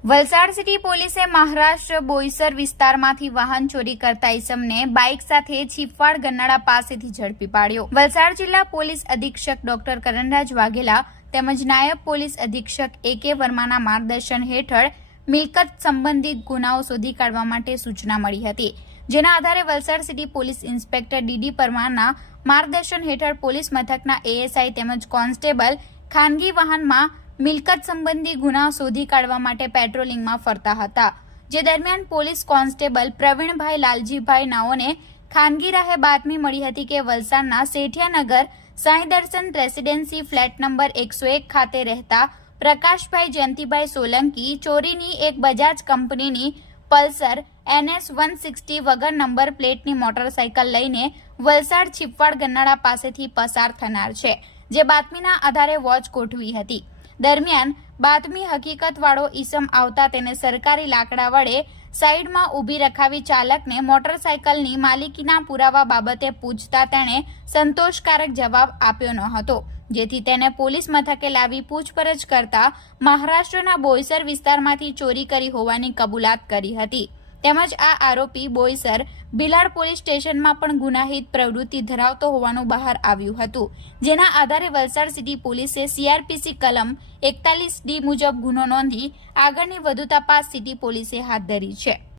Valsad city પોલીસે મહારાષ્ટ્ર બોઈસર વિસ્તારમાંથી વાહન ચોરી કરતા ઈસમને બાઇક સાથે છીપવાડ ગન્નાળા પાસેથી ઝડપી પાડ્યો। વલસાડ જિલ્લા પોલીસ અધિક્ષક ડોક્ટર કરણરાજ વાઘેલા તેમજ નાયબ પોલીસ અધિક્ષક એ.કે. વર્માના માર્ગદર્શન હેઠળ મિલકત સંબંધિત ગુનાઓ શોધી કાઢવા માટે સૂચના મળી હતી, જેના આધારે વલસાડ સિટી પોલીસ ઇન્સ્પેક્ટર ડી.ડી. પરમારના માર્ગદર્શન હેઠળ પોલીસ મથકના એએસઆઈ તેમજ કોન્સ્ટેબલ ખાનગી વાહનમાં મિલકત સંબંધી ગુના શોધી કાઢવા માટે પેટ્રોલિંગમાં ફરતા હતા, જે દરમિયાન પોલીસ કોન્સ્ટેબલ પ્રવીણભાઈ લાલજીભાઈ નાઓને ખાનગી રાહે બાતમી મળી હતી કે વલસાડના સેઠિયાનગર સાંઈ દર્શન રેસીડેન્સી ફ્લેટ નંબર 101 ખાતે રહેતા પ્રકાશભાઈ જયંતિભાઈ સોલંકી ચોરીની એક બજાજ કંપનીની પલ્સર NS 160 વગર નંબર પ્લેટની મોટરસાયકલ લઈને વલસાડ છીપવાડ ગન્નાળા પાસેથી પસાર થનાર છે, જે બાતમીના આધારે વોચ ગોઠવી હતી। દરમિયાન બાતમી હકીકતવાળો ઈસમ આવતા તેને સરકારી લાકડા વડે સાઈડમાં ઊભી રખાવી ચાલકને મોટરસાયકલની માલિકીના પુરાવા બાબતે પૂછતા તેણે સંતોષકારક જવાબ આપ્યો ન હતો, જેથી તેને પોલીસ મથકે લાવી પૂછપરછ કરતા મહારાષ્ટ્રના બોઈસર વિસ્તારમાંથી ચોરી કરી હોવાની કબૂલાત કરી હતી। તેમજ આ આરોપી બોઈસર ભિલાડ પોલીસ સ્ટેશનમાં પણ ગુનાહિત પ્રવૃત્તિ ધરાવતો હોવાનું બહાર આવ્યું હતું, જેના આધારે વલસાડ સિટી પોલીસે CRPC કલમ 41D મુજબ ગુનો નોંધી આગળની વધુ તપાસ સિટી પોલીસે હાથ ધરી છે।